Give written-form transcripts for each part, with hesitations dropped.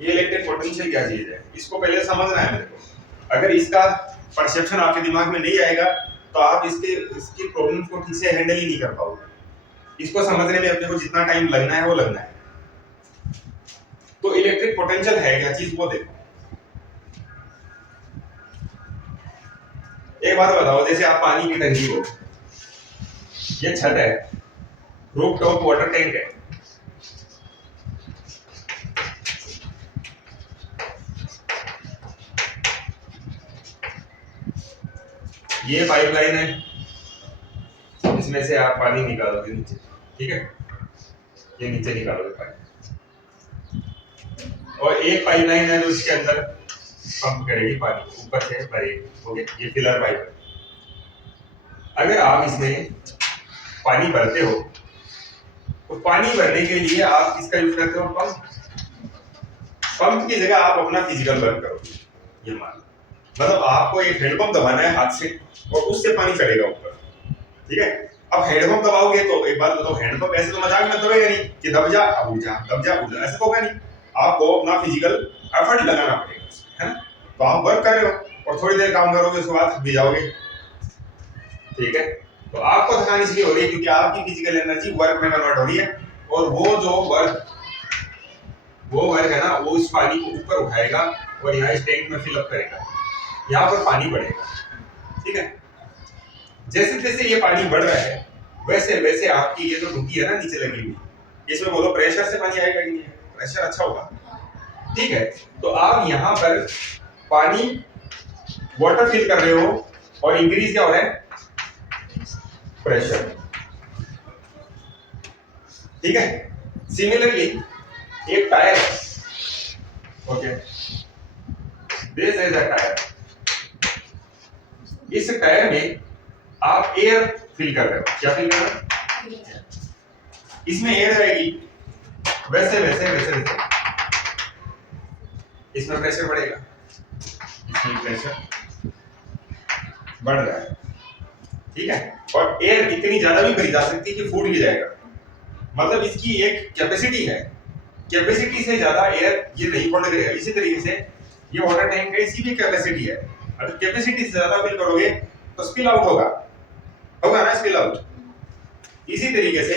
ये electric potential क्या चीज है, इसको पहले समझना है मेरे को। अगर इसका परसेप्शन आपके दिमाग में नहीं आएगा तो आप इसकी प्रॉब्लम को ठीक से हैंडल ही नहीं कर पाओगे। इसको समझने में अपने को जितना टाइम लगना है वो लगना है। तो इलेक्ट्रिक पोटेंशियल है क्या चीज वो देखो। एक बात बताओ, जैसे आप पानी की टंकी हो, ये छत है, रूफ टॉप वाटर टैंक है, ये पाइपलाइन है, इसमें से आप पानी निकालोगे नीचे, ठीक है, ये नीचे निकालोगे पानी, और एक पाइपलाइन है जो इसके अंदर पंप करेगी पानी, ऊपर से भरेगी, ओके, ये फिलर पाइप है। अगर आप इसमें पानी भरते हो तो पानी भरने के लिए आप किसका यूज करते हो, पंप की जगह आप अपना फिजिकल वर्क करोगे। ये मान लो, मतलब आपको एक हैंडपंप दबाना है हाथ से और उससे पानी चढ़ेगा ऊपर, ठीक है। अब हैंडपंप दबाओगे तो एक बात बताओ, हैंडपंप ऐसे तो मजाक में दबेगा नहीं कि दब जा अब उठ जा, दब जा उठ जा, ऐसे तो होगा नहीं। आपको अपना फिजिकल एफर्ट लगाना पड़ेगा, है ना। तो आप वर्क कर रहे हो और थोड़ी देर काम करोगे, उसके बाद थक भी जाओगे, ठीक है। तो आपको थकान इसलिए हो रही है क्योंकि आपकी फिजिकल एनर्जी वर्क में कन्वर्ट हो रही है, और वो वर्क है ना, वो इस पानी को ऊपर उठाएगा और यहाँ इस टैंक में फिल अप करेगा, यहाँ पर पानी बढ़ेगा, ठीक है। जैसे जैसे ये पानी बढ़ रहा है वैसे वैसे आपकी ये जो टूटी है ना नीचे लगी हुई, इसमें बोलो प्रेशर से पानी आएगा कि नहीं, प्रेशर अच्छा होगा, ठीक है। तो आप यहाँ पर पानी वाटर फिल कर रहे हो और इंक्रीज क्या हो रहा है, प्रेशर, ठीक है। सिमिलरली एक tyre, okay, this is a tyre, इस टायर में आप एयर फिल कर रहे हो, क्या फिल कर रहे हो, इसमें एयर रहेगी, वैसे वैसे वैसे वैसे इसमें प्रेशर बढ़ेगा, इसमें प्रेशर बढ़ रहा है, ठीक है। और एयर इतनी ज्यादा भी भरी जा सकती है कि फूट भी जाएगा, मतलब इसकी एक कैपेसिटी है, कैपेसिटी से ज्यादा एयर ये नहीं बढ़ रही है। इसी तरीके से ये वाटर टैंक है, इसकी भी कैपेसिटी है, अगर कैपेसिटी से ज्यादा फिल करोगे तो स्पिल आउट होगा ना, स्पिल आउट। इसी तरीके से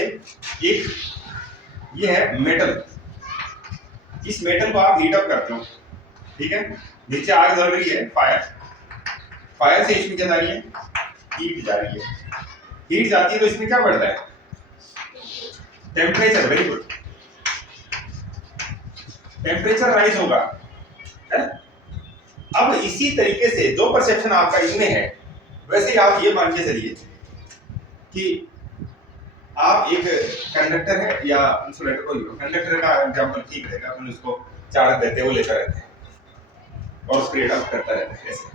एक ये है मेटल, इस मेटल को आप हीट अप करते हो, ठीक है, नीचे आग जल रही है, फायर से इसमें क्या जा रही है, हीट जा रही है, हीट जाती है तो इसमें क्या बढ़ता है, temperature, very good, temperature rise होगा, है। अब इसी तरीके से जो परसेप्शन आपका इसमें है, वैसे ही आप ये मान के चलिए कि आप एक कंडक्टर है या इंसुलेटर, कोई कंडक्टर का एग्जांपल ठीक रहेगा, अपन उसको चार्ज देते हुए लेकर रहते हैं और स्प्रेड अप करता रहता है ऐसे।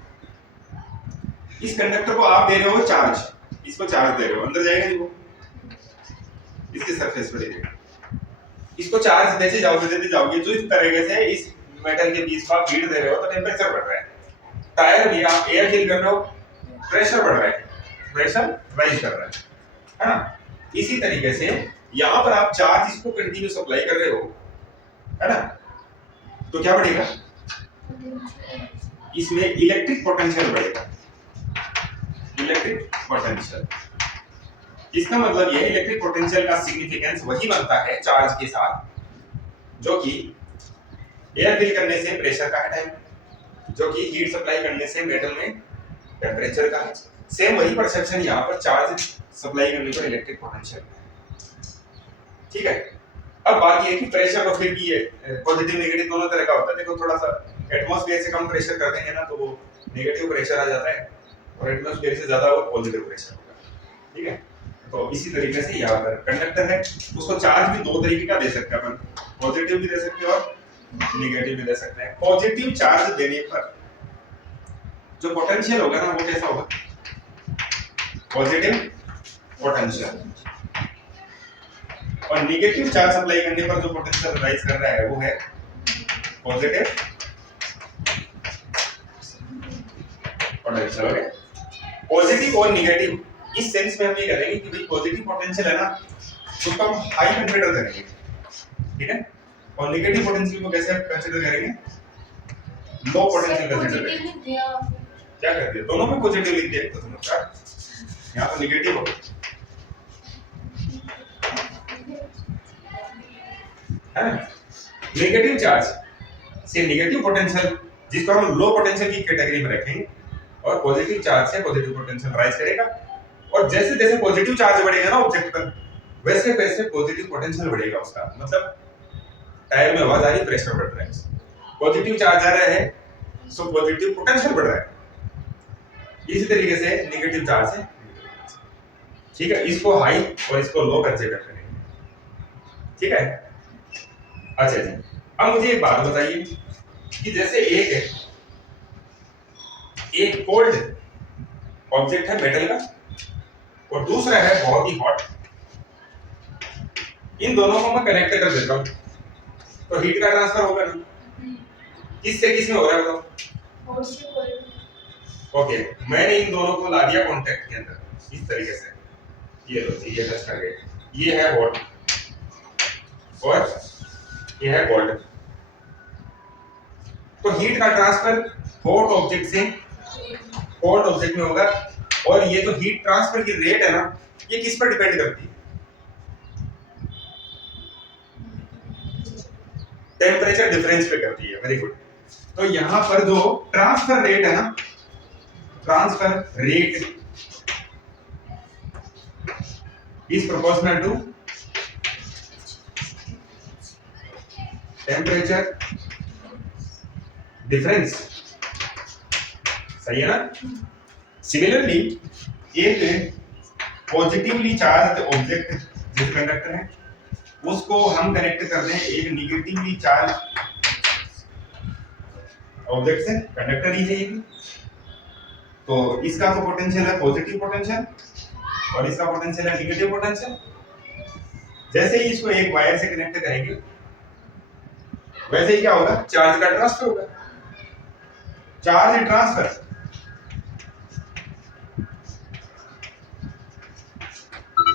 इस कंडक्टर को आप दे रहे हो चार्ज, इसको चार्ज दे रहे हो, अंदर जाएगा नहीं वो, इसके सरफेस पर जाएगा, इसको चार्ज देते जाओगे तो इस तरीके से इस मेटल के बीच को आप हीट दे रहे हो तो टेम्परेचर बढ़ रहा है। टायर भी आप एयर फिल कर रहे हो, प्रेशर बढ़ रहा है, प्रेशर राइज कर रहा है ना। इसी तरीके से यहाँ पर आप चार्ज इसको कंटिन्यू सप्लाई कर रहे हो, है ना, तो क्या बढ़ेगा, इसमें इलेक्ट्रिक पोटेंशियल बढ़ेगा, इलेक्ट्रिक पोटेंशियल। इसका मतलब ये इलेक्ट्रिक पोटेंशियल का सिग्निफिकेंस वही बनता है चार्ज के साथ जो कि एयर फिल करने से प्रेशर का है टाइम, जो कि हीट सप्लाई करने से मेटल में टेम्परेचर का है। सेम वही परसेप्शन यहाँ पर चार्ज सप्लाई करने पर इलेक्ट्रिक पोटेंशियल है, ठीक है। अब बात ये है कि प्रेशर तो फिर भी पॉजिटिव नेगेटिव दोनों तरह का होता है। देखो थोड़ा सा एटमॉस्फेयर से कम प्रेशर कर देंगे ना तो वो नेगेटिव प्रेशर आ जाता है, और एटमॉस्फेयर से ज्यादा वो पॉजिटिव प्रेशर होगा, ठीक है। तो इसी तरीके से यहाँ पर कंडक्टर है, उसको चार्ज भी दो तरीके का दे सकते हैं अपन, पॉजिटिव भी दे सकते हैं और नेगेटिव भी दे सकते हैं। पॉजिटिव चार्ज देने पर जो पोटेंशियल होगा ना वो कैसा होगा, पॉजिटिव पोटेंशियल, और नेगेटिव चार्ज सप्लाई करने पर जो पोटेंशियल राइज कर रहा है वो है पॉजिटिव पोटेंशियल। ओके, पॉजिटिव और नेगेटिव इस सेंस में हम ये करेंगे कि भाई पॉजिटिव पोटेंशियल है ना उसको हम हाई कंसीडर करेंगे, ठीक है। और नेगेटिव पोटेंशियल को कैसे कंसीडर करेंगे? लो पोटेंशियल कंसीडर करेंगे। क्या कर दिया? दोनों में पॉजिटिव लिख दिया तो नमस्कार, यहाँ तो नेगेटिव हो है। नेगेटिव चार्ज से नेगेटिव पोटेंशियल, जिसको हम लो पोटेंशियल की कैटेगरी में रखेंगे, और पॉजिटिव चार्ज से पॉजिटिव पोटेंशियल राइज करेगा। और जैसे जैसे पॉजिटिव चार्ज बढ़ेगा ना ऑब्जेक्ट पर, वैसे वैसे पॉजिटिव पोटेंशियल बढ़ेगा उसका। मतलब टायर में आवाज आ रही, प्रेशर बढ़ रहा है, पॉजिटिव चार्ज आ रहा है सो पॉजिटिव पोटेंशियल बढ़ रहा है। इसी तरीके से नेगेटिव चार्ज है, ठीक है, इसको हाई और इसको लो कंसीडर करेंगे, ठीक है। अच्छा जी, अब मुझे एक बात बताइए कि जैसे एक कोल्ड ऑब्जेक्ट है मेटल का और दूसरा है बहुत ही हॉट, इन दोनों को मैं कनेक्ट कर देता हूं तो हीट का ट्रांसफर होगा ना? किससे किस में हो रहा है बताओ? ओके, मैंने इन दोनों को ला दिया कांटेक्ट के अंदर इस तरीके से, ये लो जी, ये टच कर गए, ये है हॉट और ये है कोल्ड। तो हीट का ट्रांसफर हॉट ऑब्जेक्ट से कोल्ड ऑब्जेक्ट में होगा, और ये जो हीट ट्रांसफर की रेट है ना, ये किस पर डिपेंड करती है? टेम्परेचर डिफरेंस पे करती है। Very good. तो यहां पर जो ट्रांसफर रेट है ना, transfer rate is proportional to temperature difference, सही है ना? सिमिलरली एक पॉजिटिवली चार्ज ऑब्जेक्ट जिस कंडक्टर है उसको हम कनेक्ट कर दें एक नेगेटिवली चार्ज ऑब्जेक्ट से, कंडक्टर ही है ये, तो इसका तो पोटेंशियल है पॉजिटिव पोटेंशियल और इसका पोटेंशियल है नेगेटिव पोटेंशियल। जैसे ही इसको एक वायर से कनेक्ट करेंगे वैसे ही क्या होगा? चार्ज का ट्रांसफर होगा। Charge transfer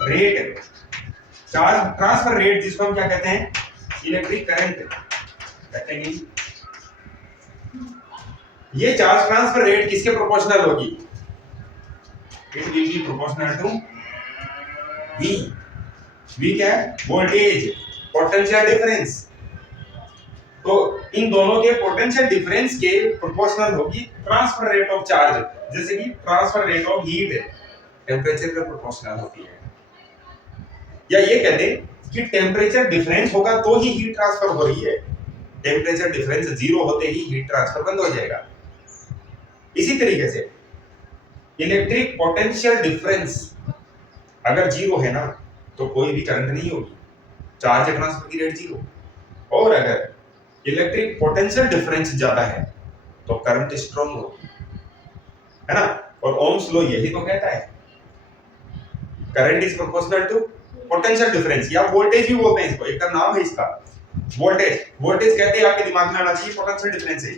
rate, charge transfer rate जिसको हम क्या कहते हैं? इलेक्ट्रिक करंट कहते हैं। ये चार्ज ट्रांसफर रेट किसके प्रोपोर्शनल होगी? It will be proportional to V। V क्या है? Voltage, potential difference. तो इन दोनों के पोटेंशियल डिफरेंस के प्रोपोर्शनल होगी ट्रांसफर रेट ऑफ चार्ज, जैसे कि transfer rate of heat temperature के प्रोपोर्शनल होती है। या ये कहते हैं कि टेम्परेचर डिफरेंस होगा तो ही हीट ट्रांसफर हो रही है, टेम्परेचर डिफरेंस जीरो होते ही हीट ट्रांसफर बंद हो जाएगा। इसी तरीके से इलेक्ट्रिक पोटेंशियल डिफरेंस अगर जीरो है ना तो कोई भी करंट नहीं होगी, चार्ज ट्रांसफर की रेट जीरो। और अगर इलेक्ट्रिक पोटेंशियल डिफरेंस ज्यादा है तो करंट स्ट्रांग होगी, है ना? और ओम्स लॉ यही तो कहता है, current is proportional to potential difference, या वोल्टेज भी बोलते हैं इसको, एक का नाम है इसका वोल्टेज। वोल्टेज कहते हैं आपके दिमाग में आना चाहिए पोटेंशियल डिफरेंस है।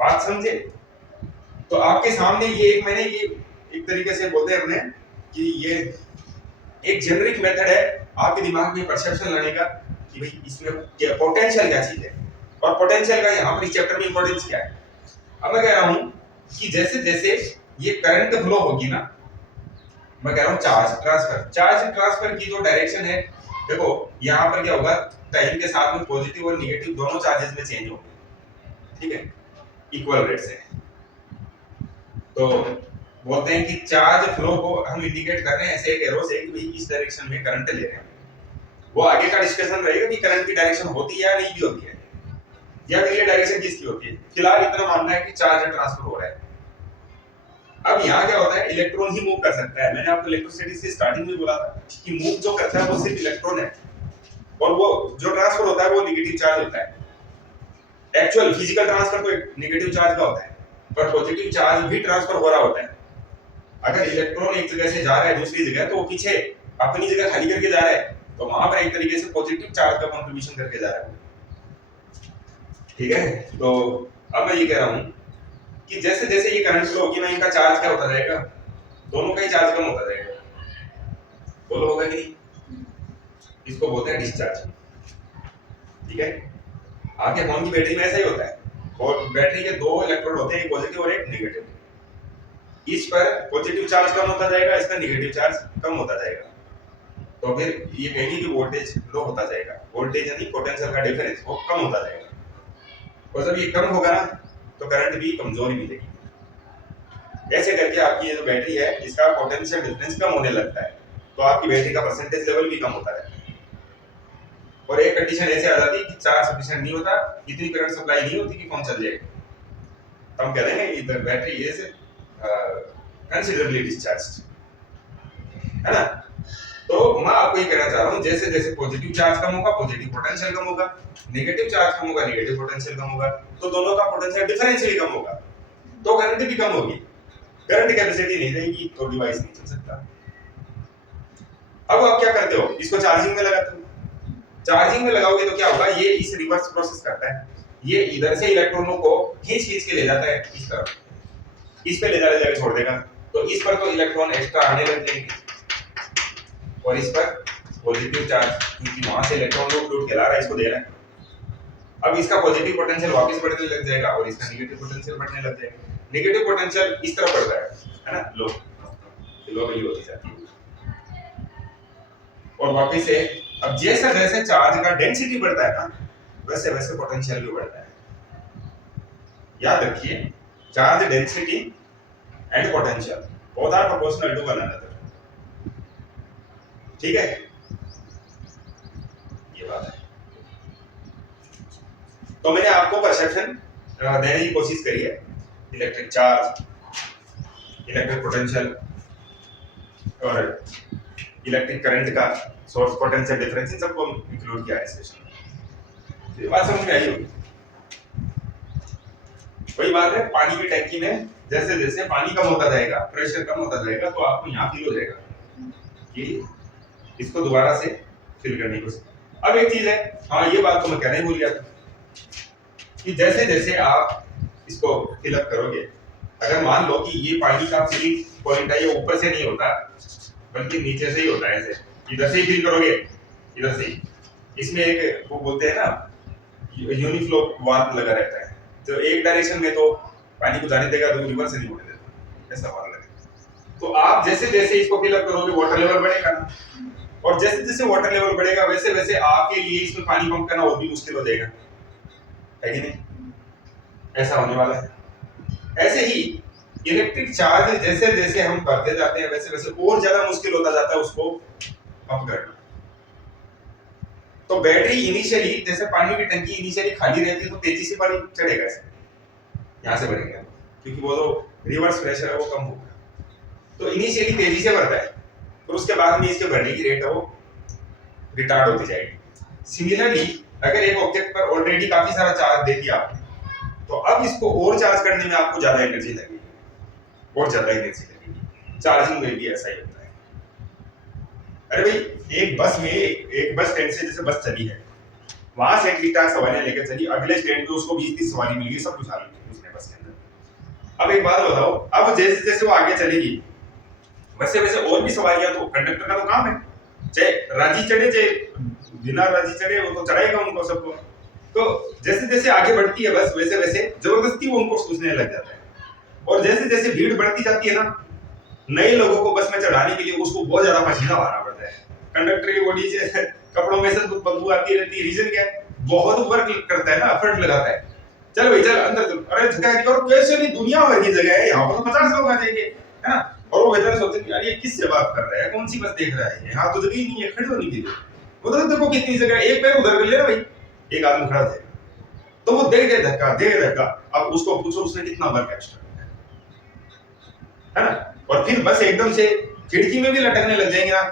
बात समझे? तो आपके सामने ये एक मैंने ये एक तरीके से बोलते हैं अपने कि ये एक जेनरिक मेथड है आपके दिमाग में परसेप्शन लाने का कि भाई इसमें क्या पोटेंशियल क्या चीज है और पोटेंशियल का यहाँ पर इस चैप्टर में इंपॉर्टेंस क्या है। अब मैं कह रहा हूँ कि जैसे जैसे ये करंट फ्लो होगी ना, मैं कह रहा हूँ चार्ज ट्रांसफर की जो डायरेक्शन है, देखो यहाँ पर क्या होगा, टाइम के साथ में पॉजिटिव और नेगेटिव दोनों चार्जेस में चेंज होंगे, ठीक है, इक्वल रेट से। तो बोलते हैं कि चार्ज फ्लो को हम इंडिकेट कर रहे हैं ऐसे एक एरो से कि भाई इस डायरेक्शन में करंट ले रहे हैं। वो आगे का डिस्कशन रहेगा कि करंट की डायरेक्शन होती है या नहीं भी होती है, या फिर ये डायरेक्शन किसकी होती है। फिलहाल इतना मानना है कि चार्ज ट्रांसफर हो रहा है। अब यहाँ क्या होता है, इलेक्ट्रॉन ही मूव कर सकता है। मैंने आपको इलेक्ट्रोस्टैटिक्स की स्टार्टिंग में बोला था कि मूव जो करता है वो सिर्फ इलेक्ट्रॉन है, और वो जो ट्रांसफर होता है वो नेगेटिव चार्ज होता है। एक्चुअल फिजिकल ट्रांसफर तो नेगेटिव चार्ज का होता है, पर पॉजिटिव चार्ज भी ट्रांसफर हो रहा होता है। अगर इलेक्ट्रॉन एक जगह से जा रहा है दूसरी जगह, तो वो पीछे अपनी जगह खाली करके जा रहा है, तो वहां पर एक तरीके से पॉजिटिव चार्ज का कंट्रीब्यूशन करके जा रहा है, ठीक है। तो अब मैं ये कह रहा हूं कि जैसे जैसे ये करंट फ्लो होगी ना, इनका चार्ज क्या होता जाएगा, दोनों का ही चार्ज कम होता जाएगा। बोलो होगा कि नहीं? इसको बोलते हैं डिस्चार्ज। ठीक है, आपके फोन की बैटरी में ऐसा ही होता है, और बैटरी के दो इलेक्ट्रोड होते हैं, एक पॉजिटिव और एक नेगेटिव। इस पर पॉजिटिव चार्ज कम होता जाएगा, इस पर नेगेटिव चार्ज कम होता जाएगा, तो फिर ये कहेंगे कि वोल्टेज लो होता जाएगा, वोल्टेज यानी पोटेंशियल का डिफरेंस वो कम होता जाएगा, और जब ये कम होगा ना तो करंट भी कमजोरी मिलेगी। ऐसे करके आपकी ये जो बैटरी है इसका पोटेंशियल डिफरेंस कम होने लगता है, तो आपकी बैटरी का परसेंटेज लेवल भी कम होता रहता है। और एक कंडीशन ऐसे आ जाती है कि चार्ज सफिशिएंट नहीं होता, इतनी करंट सप्लाई नहीं होती कि फोन चल जाए, तो हम कह देंगे इधर बैटरी इज कंसीडरेबली डिस्चार्ज्ड, है ना। तो मैं आपको ये कहना चाह रहा हूँ, जैसे जैसे पॉजिटिव चार्ज कम होगा पॉजिटिव पोटेंशियल कम होगा, नेगेटिव चार्ज कम होगा नेगेटिव पोटेंशियल कम होगा, तो दोनों का पोटेंशियल डिफरेंशियल कम होगा, तो करंट भी कम होगी। करंट कैपेसिटी नहीं रहेगी तो डिवाइस नहीं चल सकता। अब आप क्या करते हो, इसको चार्जिंग में लगाते हो। चार्जिंग में लगाओगे तो क्या होगा, ये इस रिवर्स प्रोसेस करता है, ये इधर से इलेक्ट्रॉनों को खींच खींच के ले जाता है इस तरफ, इस पे ले जाके छोड़ देगा, तो इस पर तो इलेक्ट्रॉन एक्स्ट्रा आने लग जाएंगे, और इस पर पॉजिटिव चार्ज क्योंकि वहां से इलेक्ट्रॉन को फ्लूइड खिला रहा है इसको दे रहा है, अब इसका पॉजिटिव पोटेंशियल वापस बढ़ने लग जाएगा और इसका नेगेटिव पोटेंशियल बढ़ने लग जाएगा। नेगेटिव पोटेंशियल इस तरफ बढ़ता है ना, लो वैल्यू होती जाती है, और वापस से अब जैसे जैसे चार्ज का डेंसिटी बढ़ता है ना वैसे वैसे पोटेंशियल भी बढ़ता है। याद रखिए, charge density and potential both are proportional to one another, ठीक है, ये बात है। तो मैंने आपको परसेप्शन देने की कोशिश करी है, इलेक्ट्रिक चार्ज, इलेक्ट्रिक पोटेंशियल और इलेक्ट्रिक करंट का सोर्स पोटेंशियल डिफरेंस, इन सबको इंक्लूड किया है इस सेशन में। ये बात समझ में आई होगी। वही बात है, पानी की टंकी में जैसे जैसे पानी कम होता जाएगा, प्रेशर कम होता जाएगा, तो आपको यहाँ फील हो जाएगा कि इसको दोबारा से फिल करने की कोशिश। अब एक चीज है, हाँ ये बात तो मैं कहना ही भूल गया था कि जैसे जैसे आप इसको फिलअप करोगे, अगर मान लो कि ये पानी का फिलिंग पॉइंट है, ये ऊपर से नहीं होता बल्कि नीचे से ही होता है, ऐसे इधर से ही फिल करोगे, इधर से ही, इसमें एक वो बोलते हैं ना यूनिफ्लो वाल्व लगा रहता है, तो एक डायरेक्शन में तो पानी को जाने देगा, तो रिवर्स से नहीं होने देता, ऐसा वाल्व लगेगा। तो आप जैसे जैसे इसको फिलअप करोगे वाटर लेवल बढ़ेगा, और जैसे जैसे वाटर लेवल बढ़ेगा वैसे वैसे आपके लिए इसमें पानी पंप करना और भी मुश्किल हो जाएगा, है कि नहीं, ऐसा होने वाला है। ऐसे ही इलेक्ट्रिक चार्ज जैसे जैसे हम बढ़ते जाते हैं वैसे वैसे और ज्यादा मुश्किल होता जाता है उसको पंप करना। तो बैटरी इनिशियली, जैसे पानी की टंकी इनिशियली खाली रहती है तो तेजी से पानी चढ़ेगा, ऐसे यहाँ से बढ़ेगा क्योंकि वो जो रिवर्स प्रेशर है वो कम होगा, तो इनिशियली तेजी से बढ़ता है, और उसके बाद में इसके बढ़ने की रेट है वो रिटार्ड होती जाएगी। सिमिलरली अगर एक ऑब्जेक्ट पर ऑलरेडी काफी सारा चार्ज दे दिया आपने, तो अब इसको और चार्ज करने में आपको ज्यादा एनर्जी लगेगी, और ज्यादा एनर्जी लगेगी। चार्जिंग में भी ऐसा ही होता है। अरे भाई, एक बस में एक बस स्टैंड से जैसे बस चली है, वहां से 1 सवारियां लेकर चली, अगले स्टैंड पे उसको 20-30 सवारी मिल गई, सब कुछ आ गई उसने बस के अंदर। अब एक बात बताओ, अब जैसे जैसे वो आगे चलेगी वैसे वैसे और भी सवारियां, तो कंडक्टर का तो काम है, चाहे राजी चढ़े चाहे बिना राजी चढ़े, वो तो चढ़ाएगा उनको सबको। तो जैसे जैसे आगे बढ़ती है बस वैसे वैसे जबरदस्ती वो उनको सोचने लग जाता है, और जैसे जैसे भीड़ बढ़ती जाती है ना, नए लोगों को बस में चढ़ाने के लिए उसको बहुत ज्यादा पसीना बहाना पड़ता है। कंडक्टर की बॉडी से कपड़ों में से बदबू आती रहती है, रीजन क्या है, बहुत वर्क करता है ना, एफर्ट लगाता है, चल भाई चल अंदर चल, अरे जगह नहीं, और कैसे नहीं, दुनिया भर की जगह है, यहाँ पर तो 50 लोग आ जाएंगे, है ना। और वो बेचारे सोचते हैं यार ये किससे बात कर रहा है, कौन सी बस देख रहा है, यहाँ तो जगह ही नहीं है खड़े होने के लिए, उधर देखो कितनी जगह, एक पैर उधर कर ले ना भाई, एक आदमी खड़ा जाएगा, तो वो दे धक्का। अब उसको पूछो उसने कितना वर्क एक्स्ट्रा किया है ना, और फिर बस एकदम से खिड़की में भी लटकने लग जाएंगे ना,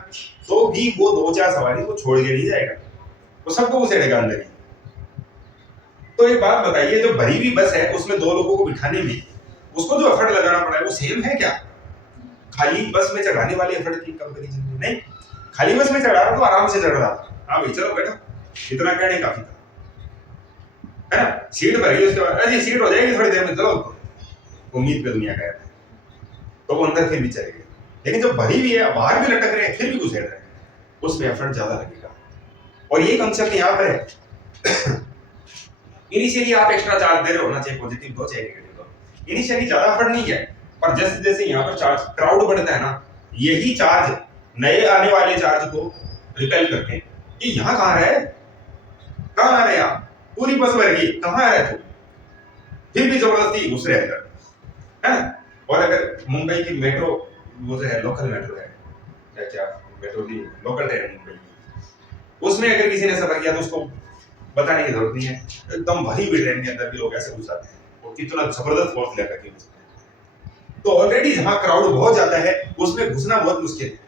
तो भी वो 2-4 सवारी को छोड़ के नहीं जाएगा, वो सबको उसेड़ेगा अंदर ही। तो एक बात बताइए, जो भरी हुई बस है उसमें 2 लोगों को बिठाने में उसको जो एफर्ट लगाना पड़ा है वो सेम है क्या? खाली बस में चढ़ाने वाले एफर्ट की कंपैरिजन में नहीं। खाली बस में चढ़ा रहा तो आराम से चढ़ रहा था, हाँ भाई चलो बैठो, इतना कहने काफी था, है ना। सीट भर गई, उसके बाद अरे सीट हो जाएगी थोड़ी देर में, चलो उम्मीद पे दुनिया का है, तो वो अंदर फिर भी चले गए। लेकिन जब भरी हुई है, बाहर भी लटक रहे हैं, फिर भी घुसेड़ रहे हैं, उसमें एफर्ट ज्यादा लगेगा। और ये कंसेप्ट यहाँ पर है इनिशियली आप एक्स्ट्रा चार्ज दे रहे हो ना, चाहे पॉजिटिव दो चाहे नेगेटिव दो, इनिशियली ज्यादा फर्क नहीं है, पर जैसे जैसे यहाँ पर चार्ज क्राउड बढ़ता है ना, यही चार्ज नए आने वाले चार्ज को रिपेल करते हैं कि यहाँ कहाँ रहे, कहाँ आ रहे आप, पूरी बस भर गई, कहाँ आ रहे तू, फिर भी जबरदस्ती घुस रहे अंदर, है ना। और अगर मुंबई की मेट्रो, वो जो है लोकल मेट्रो है, क्या क्या मेट्रो की लोकल ट्रेन मुंबई की, उसमें अगर किसी ने सफर किया तो उसको बताने की जरूरत नहीं है, एकदम भरी हुई ट्रेन के अंदर भी लोग ऐसे घुस जाते हैं, वो कितना जबरदस्त फोर्स लेकर के घुसते हैं। तो ऑलरेडी जहां क्राउड बहुत ज्यादा है उसमें घुसना बहुत मुश्किल है,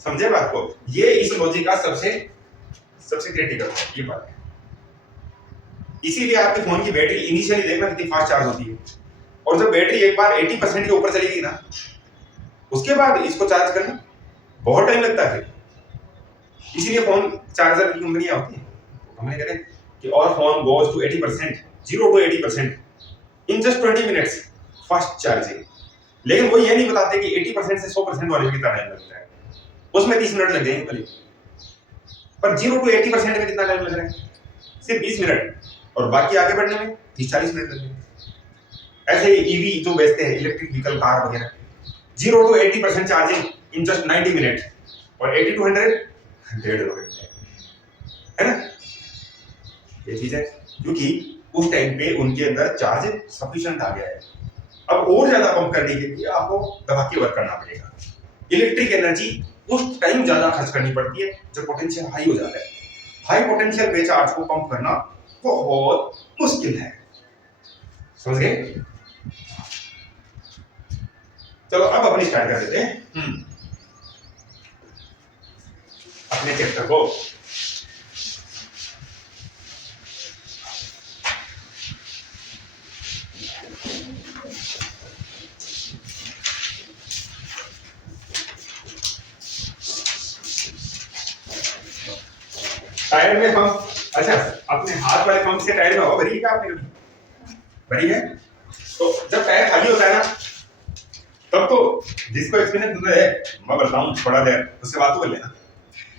समझे बात को, ये इस लॉजिक का सबसे क्रिटिकल है ये बात है। इसीलिए आपके फोन की बैटरी इनिशियली देखना कितनी फास्ट चार्ज होती है, और जब बैटरी एक बार 80% के ऊपर चली गई ना, उसके बाद इसको चार्ज करना बहुत टाइम लगता है फिर। इसीलिए फोन चार्जर की कंपनियां होती हैं, हमने कहते हैं कि और phone goes to 80%, 0 to 80% in just 20 minutes fast charging. लेकिन वो ये नहीं बताते कि 80% से 100% वाले में कितना टाइम लगता है, उसमें 30 मिनट लग जाएंगे करीब, पर 0 to 80% में कितना टाइम लग रहा है, सिर्फ 20 मिनट, और बाकी आगे बढ़ने में 30-40 मिनट लगेंगे। ऐसे ही ईवी जो बेचते हैं, इलेक्ट्रिक व्हीकल कार वगैरह, 0 to 80% charging in just 90 minute, और 80 to 100 1.5 घंटे, है ना। ये चीज है क्योंकि उस टाइम पे उनके अंदर चार्ज सफिशिएंट आ गया है। अब और ज्यादा पंप करने के लिए आपको दबा के वर्क करना पड़ेगा, इलेक्ट्रिक एनर्जी उस टाइम ज्यादा खर्च करनी पड़ती है जब पोटेंशियल हाई हो जाता है। हाई पोटेंशियल पे चार्ज को पंप करना बहुत मुश्किल है, समझ गए। चलो अब अपनी स्टार्ट कर देते हैं अपने चैप्टर को। टायर में पंप, अच्छा अपने हाथ वाले पंप से टायर में हवा भरी है क्या आपने कभी, भरी है? तो जब टायर खाली होता है ना, तब तो जिसको एक्सपीरियंस है मैं बताऊं थोड़ा देर उससे बात कर लेना।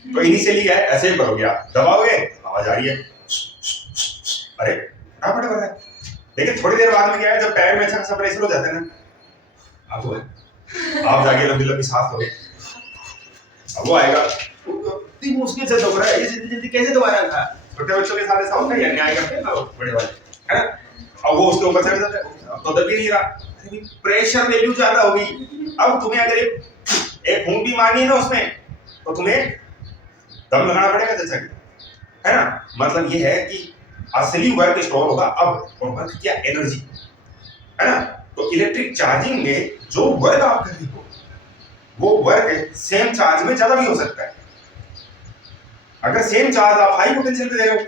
तो इनिशियली क्या है, ऐसे ही करोगे आप, दबाओगे आवाज आ रही है, अरे फटाफट कर रहा है, लेकिन थोड़ी देर बाद में क्या है, जब टायर में अच्छा खासा प्रेशर हो जाता है ना, आप जाके लंबी लंबी सांस लोगे, अब वो आएगा, इतनी मुश्किल से दबा रहा है, ये जल्दी जल्दी कैसे दबा रहा था। छोटे बच्चों के साथ ऐसा होता है, अन्याय करते हैं ना बड़े वाले, है ना, अब वो उसके ऊपर चढ़ जाता है, अब तो दब ही नहीं रहा, प्रेशर वैल्यू ज्यादा होगी। अब तुम्हें अगर एक फूंक भी मारनी है ना उसमें, तो तुम्हें दम लगाना पड़ेगा जैसा कि, है ना। मतलब ये है कि असली वर्क स्टोर होगा अब, और वर्क क्या, एनर्जी, है ना। तो इलेक्ट्रिक चार्जिंग में जो वर्क आप कर रहे हो वो वर्क सेम चार्ज में ज्यादा भी हो सकता है। अगर सेम चार्ज आप हाई पोटेंशियल पे दे रहे हो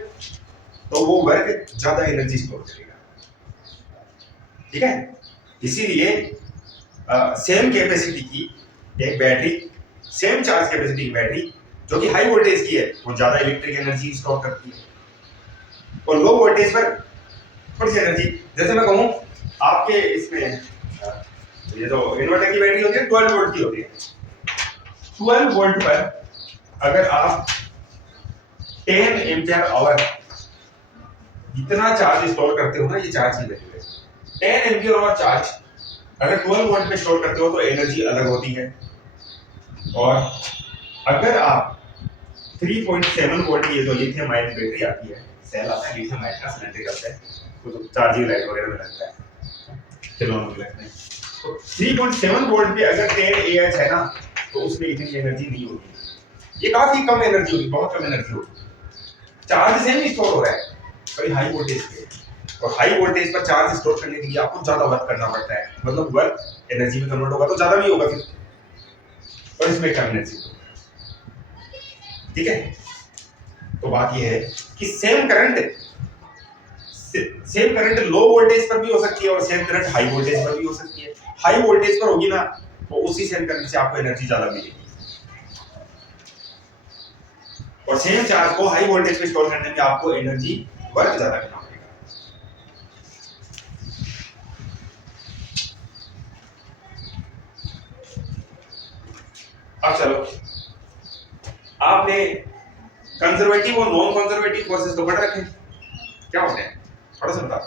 तो वो वर्क ज्यादा एनर्जी स्टोर करेगा, ठीक है। इसीलिए सेम कैपेसिटी की एक बैटरी, सेम चार्ज कैपेसिटी की बैटरी जो कि हाई वोल्टेज की है, वो ज्यादा इलेक्ट्रिक एनर्जी स्टोर करती है, और लो वोल्टेज पर थोड़ी सी एनर्जी। जैसे मैं कहूं आपके इसमें ये जो इन्वर्टर की बैटरी होती है 12 वोल्ट की होती है, 12 वोल्ट पर अगर आप 10 एम्पियर आवर जितना चार्ज स्टोर करते हो ना, ये चार्ज की वैल्यू है। 10 एम्पियर आवर चार्ज अगर 12 वोल्ट में स्टोर करते हो तो एनर्जी अलग होती है, और अगर आप 3.7 वोल्ट की जो लिथियम आयन बैटरी आती है, सेल आता है लिथियम आयन का, सिलेंडरिकल सेल, तो चार्जिंग लाइट वगैरह में लगता है, खिलौनों में लगता है, तो 3.7 वोल्ट पे अगर 10 AH है ना, तो उसमें इतनी एनर्जी नहीं होगी, ये काफी कम एनर्जी होगी, बहुत कम एनर्जी होगी, चार्ज सेम ही स्टोर हो रहा है, पर हाई वोल्टेज पे, और हाई वोल्टेज पर चार्ज स्टोर करने के लिए आपको ज्यादा वर्क करना पड़ता है, मतलब वर्क एनर्जी में कन्वर्ट होगा तो ज्यादा भी होगा फिर, और इसमें कम एनर्जी, ठीक है। तो बात ये है कि सेम करंट लो वोल्टेज पर भी हो सकती है, और सेम करंट हाई वोल्टेज पर भी हो सकती है। हाई वोल्टेज पर होगी ना तो उसी सेम करंट से आपको एनर्जी ज्यादा मिलेगी, और सेम चार्ज को हाई वोल्टेज पे स्टोर करने में आपको एनर्जी वर्क ज्यादा करना पड़ेगा। अब चलो, आपने कंजर्वेटिव और नॉन कंजर्वेटिव फोर्सेस तो पढ़ रखे हैं, क्या होते हैं थोड़ा सा बताओ।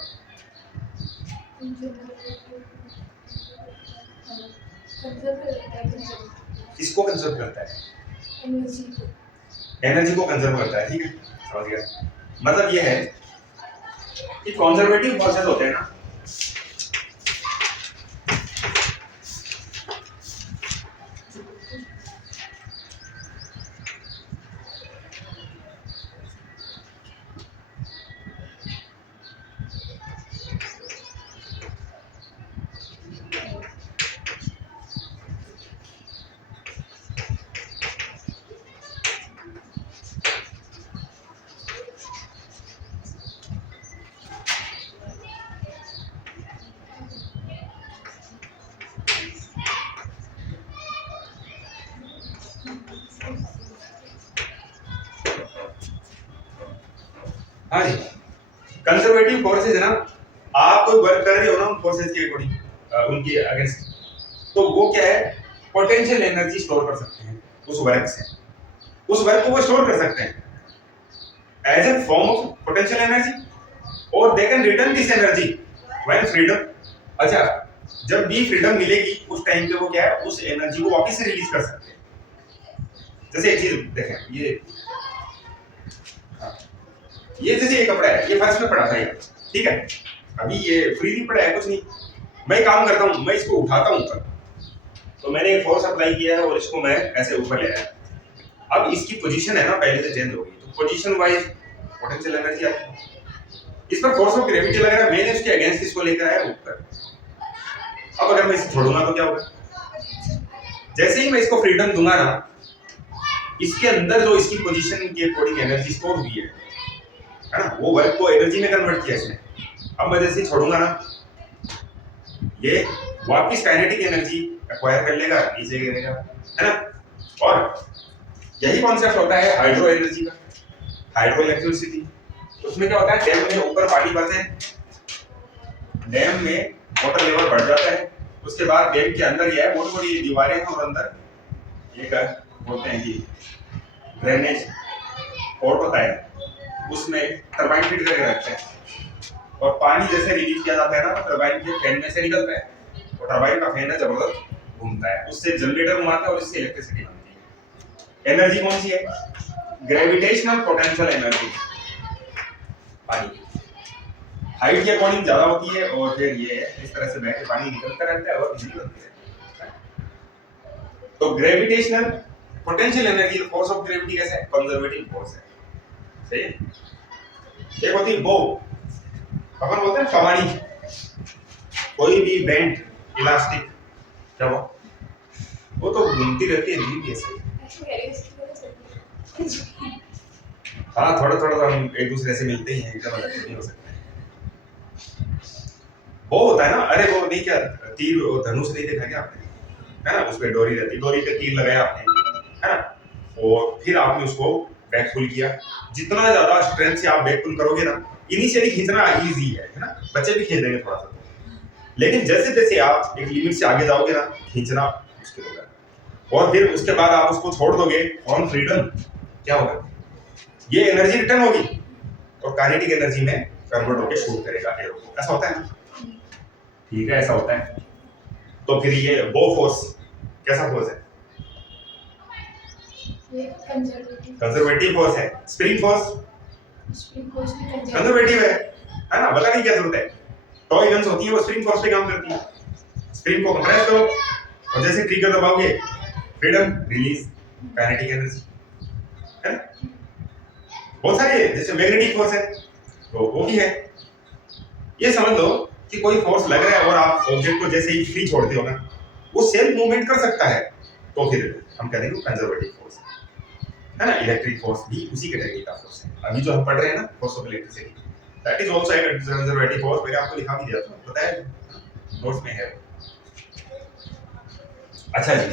किसको कंजर्व करता है? एनर्जी को कंजर्व करता है, ठीक है समझ गया। मतलब ये है कि कंजर्वेटिव फोर्सेस होते हैं ना, हाँ जी कंजर्वेटिव फोर्सेस है ना, आप कोई वर्क कर रहे हो ना उन फोर्सेस के अकॉर्डिंग, उनके अगेंस्ट, तो वो क्या है पोटेंशियल एनर्जी स्टोर कर सकते हैं उस वर्क से, उस वर्क को वो स्टोर कर सकते हैं as a form of potential energy, और they can return this energy when freedom. अच्छा जब भी फ्रीडम मिलेगी उस टाइम पे वो क्या है उस एनर्जी को वापस से रिलीज कर सकते हैं। जैसे एक चीज देखें, ये जैसे ये कपड़ा है, ये फर्श में पड़ा था ये, ठीक है, अभी ये फ्रीली पड़ा है, कुछ नहीं, मैं काम करता हूँ, मैं इसको उठाता हूँ ऊपर, तो मैंने एक फोर्स अप्लाई किया है और इसको मैं ऐसे ऊपर ले आया। अब इसकी पोजीशन है ना पहले से चेंज हो गई, तो पोजीशन वाइज पोटेंशियल एनर्जी आती है, इस पर फोर्स ऑफ ग्रेविटी लगा है, मैंने उसके अगेंस्ट इसको लेकर आया ऊपर। अब अगर मैं इसे छोड़ूंगा तो क्या होगा, जैसे ही मैं इसको फ्रीडम दूंगा ना, इसके अंदर जो इसकी पोजीशन के अकॉर्डिंग एनर्जी स्टोर हुई है ना, वो वर्क को एनर्जी में कन्वर्ट किया इसने। अब मैं जैसे ही छोड़ूंगा ना, ये वापस काइनेटिक एनर्जी एक्वायर कर लेगा, नीचे गिरेगा, है ना। और यही कॉन्सेप्ट होता है हाइड्रो एनर्जी का, हाइड्रो इलेक्ट्रिसिटी। उसमें क्या होता है, डैम में ऊपर पानी भरते हैं, डैम में वाटर लेवल बढ़ जाता है, उसके बाद डैम के अंदर ये है मोटी मोटी दीवारें हैं और अंदर ये बोलते हैं कि ड्रेनेज पोर्ट होता है, उसमें टरबाइन फिट करके रखते हैं, और पानी जैसे रिलीज किया जाता है ना टरबाइन के फैन में से निकलता है, और टरबाइन का फैन है जबरदस्त घूमता है, उससे जनरेटर घुमाता है और इससे इलेक्ट्रिसिटी बनती है। एनर्जी कौन सी है, ग्रेविटेशनल पोटेंशियल एनर्जी, पानी की हाइट के अकॉर्डिंग ज्यादा होती है, और फिर ये इस तरह से बह के पानी निकलता रहता है और बिजली बनती है। तो gravitational potential energy, force of gravity कैसे है, कंजर्वेटिव फोर्स है, सही है। एक होती है बो, अपन बोलते हैं कमानी, कोई भी बेंट इलास्टिक, क्या वो तो घूमती रहती है भी ऐसे। हाँ थोड़ा थोड़ा हम एक दूसरे से मिलते ही हैं, एकदम अलग नहीं हो सकते। वो होता है ना, अरे वो नहीं क्या तीर धनुष नहीं देखा क्या आपने, है ना, उस पे डोरी रहती है, डोरी पे तीर लगाया आपने, है ना, और फिर आपने उसको बैक पुल किया, जितना ज्यादा स्ट्रेंथ से आप बैक पुल करोगे ना, इनिशियली खींचना इजी है ना, बच्चे भी खींच देंगे थोड़ा सा, लेकिन जैसे जैसे आप एक लिमिट से आगे जाओगे ना, खींचना मुश्किल होगा, और फिर उसके बाद आप उसको छोड़ दोगे ऑन फ्रीडम, क्या होगा, ये एनर्जी रिटर्न होगी और काइनेटिक एनर्जी में कन्वर्ट होकर शूट करेगा एरो को, ऐसा होता है ना, ठीक है ऐसा होता है। तो फिर ये बो फोर्स कैसा फोर्स है, कंजर्वेटिव फोर्स है। स्प्रिंग फोर्स कंजर्वेटिव है ना, बताने की क्या जरूरत है, टॉय गन्स होती है वो स्प्रिंग फोर्स पे काम करती है, स्प्रिंग को कंप्रेस करो और जैसे ट्रिगर दबाओगे फ्रीडम रिलीज काइनेटिक एनर्जी, है ना। बहुत सारे जैसे मैग्नेटिक फोर्स है तो वो भी है, ये समझ लो कि कोई फोर्स लग रहा है और आप ऑब्जेक्ट को जैसे ही फ्री छोड़ते हो ना, वो सेल्फ मूवमेंट कर सकता है, तो फिर हम कह देंगे कंजर्वेटिव फोर्स है ना। इलेक्ट्रिक फोर्स भी उसी कैटेगरी का फोर्स है, अभी जो हम पढ़ रहे हैं ना force of electricity, that is also एक कंजर्वेटिव फोर्स, मैंने आपको लिखा भी दिया था, पता है नोट्स में है। अच्छा जी,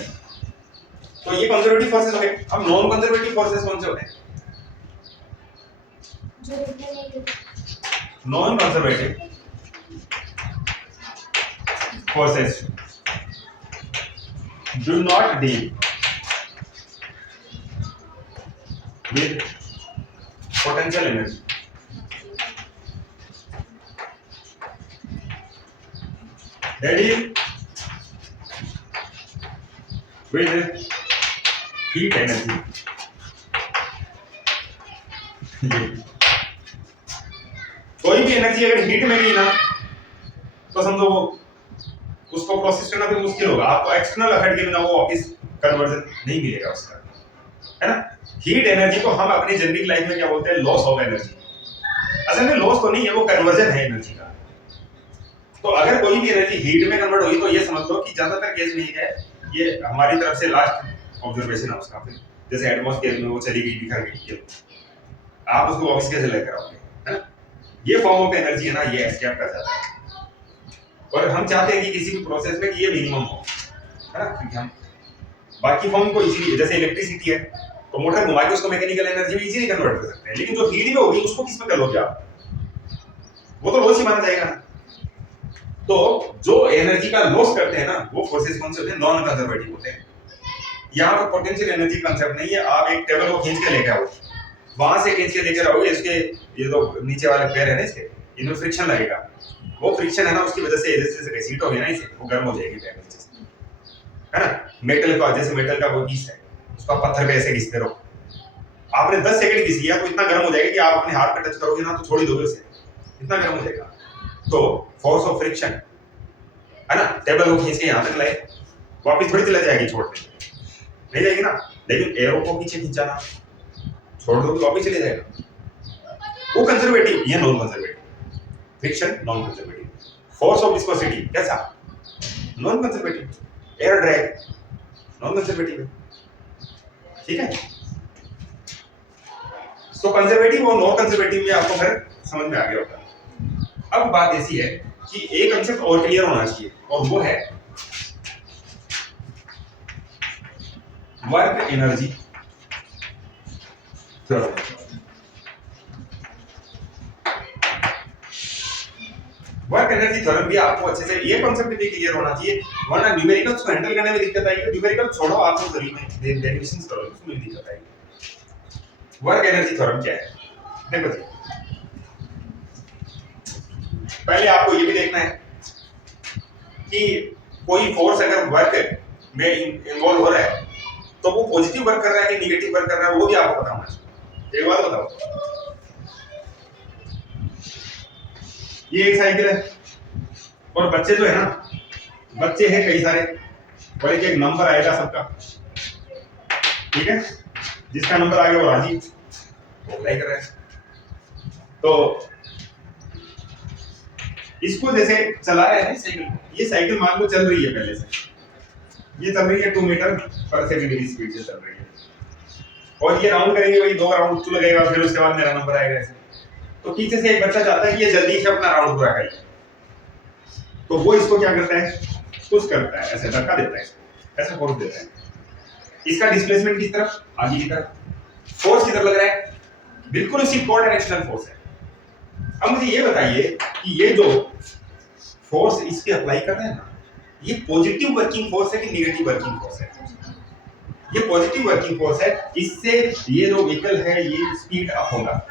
तो ये कंजर्वेटिव फोर्सेस हो गए। अब नॉन कंजर्वेटिव फोर्सेस कौन से होते हैं, non conservative forces do not deal with potential energy. That is with heat energy. कोई भी एनर्जी अगर हीट में गई ना तो समझो वो उसको प्रोसेस करना फिर मुश्किल होगा, आपको एक्सटर्नल इफेक्ट के बिना वो वापस कन्वर्जन नहीं मिलेगा उसका, है ना। हीट एनर्जी को हम अपनी जेनरिक लाइफ में क्या बोलते हैं, लॉस ऑफ एनर्जी। असल में लॉस तो नहीं है, वो कन्वर्जन है एनर्जी का। तो अगर कोई भी एनर्जी हीट में कन्वर्ट हुई तो ये समझ लो कि ज्यादातर केस में है, ये हमारी तरफ से लास्ट ऑब्जर्वेशन है उसका। फिर जैसे एटमॉस्फेयर में वो चली गई, बिखर गई, आप उसको वापस कैसे लेकर आओगे, है ना। ये फॉर्म ऑफ एनर्जी है ना, ये एस्केप कर जाता है। और हम चाहते हैं कि किसी भी प्रोसेस में कि ये मिनिमम हो, है ना, क्योंकि हम बाकी फॉर्म को इजीली, जैसे इलेक्ट्रिसिटी है तो मोटर घुमा के उसको मैकेनिकल एनर्जी में इजीली कन्वर्ट कर सकते हैं, लेकिन जो हीट में होगी उसको किस में कर लोगे आप, वो तो लॉस ही माना जाएगा ना। तो जो एनर्जी का लॉस करते हैं ना, वो फोर्सेस कौन से होते हैं, नॉन कंजर्वेटिव होते हैं। यहाँ पर पोटेंशियल एनर्जी कंसेप्ट नहीं है, आप एक टेबल को खींच के लेके आओ, वहां से खींच के लेकर आओगे, इसके ये तो नीचे वाले पैर है ना, इसके इनमें फ्रिक्शन लगेगा, वो फ्रिक्शन है ना, उसकी वजह से जैसे हीट होगी ना, इसे वो गर्म हो जाएगी पैर नीचे से, है ना। मेटल का, जैसे मेटल का वो घिस है, उसका पत्थर पे ऐसे घिसते रहो, आपने 10 सेकंड घिस लिया तो इतना गर्म हो जाएगा कि आप अपने हाथ पे टच करोगे ना तो छोड़ ही दोगे उसे, इतना गर्म हो जाएगा। तो फोर्स ऑफ फ्रिक्शन, है ना, टेबल को खींच के यहाँ तक लाए, वापिस थोड़ी चला जाएगी, छोड़ने नहीं जाएगी ना। लेकिन एरो को पीछे खींचाना, छोड़ दो तो वापिस चले जाएगा। वो कंजर्वेटिव, ये non conservative. Friction non conservative. Force of viscosity कैसा, non conservative. Air drag non conservative है, ठीक है। तो कंजर्वेटिव और नॉन कंजर्वेटिव में आपको फिर समझ में आ गया होगा। अब बात ऐसी है कि एक कंसेप्ट और क्लियर होना चाहिए, और वो है work energy theorem. Work energy theorem भी आपको अच्छे से ये कांसेप्ट भी क्लियर होना चाहिए, वरना न्यूमेरिकल्स को हैंडल करने में दिक्कत आएगी। न्यूमेरिकल छोड़ो, आप तो करीब में डेरिवेशंस करो, उसमें दिक्कत आएगी। वर्क एनर्जी थ्योरम क्या है, देखो जी, पहले आपको ये भी देखना है कि कोई फोर्स अगर वर्क में इन्वॉल्व हो रहा है तो वो पॉजिटिव वर्क कर रहा है कि नेगेटिव वर्क कर रहा है, वो भी आपको पता होना चाहिए। एक बात बताओ, ये एक साइकिल है और बच्चे जो है ना, बच्चे हैं कई सारे, और एक नंबर आएगा सबका, ठीक है, जिसका नंबर आ गया वो राजी, वो अप्लाई कर रहा है। तो इसको जैसे चला रहे हैं साइकिल, ये साइकिल मान लो चल रही है, पहले से ये चल रही है 2 मीटर पर सेकंड की स्पीड से चल रही है, और ये राउंड करेंगे भाई, 2 राउंड तो लगेगा, फिर उसके बाद मेरा नंबर आएगा ऐसे। तो पीछे से एक बच्चा चाहता है कि ये जल्दी से अपना राउंड पूरा करे, तो वो इसको क्या करता है, पुश करता है, ऐसे धक्का देता है, ऐसे फोर्स देता है। इसका डिस्प्लेसमेंट किस तरफ, आगे की तरफ, फोर्स किधर लग रहा है, बिल्कुल उसी कोडायरेक्शनल फोर्स है। अब मुझे ये बताइए कि ये जो फोर्स इस पे अप्लाई कर रहे हैं ना, ये पॉजिटिव वर्किंग फोर्स है कि नेगेटिव वर्किंग फोर्स है? ये पॉजिटिव वर्किंग फोर्स है, इससे ये जो व्हीकल है ये स्पीड अप होगा,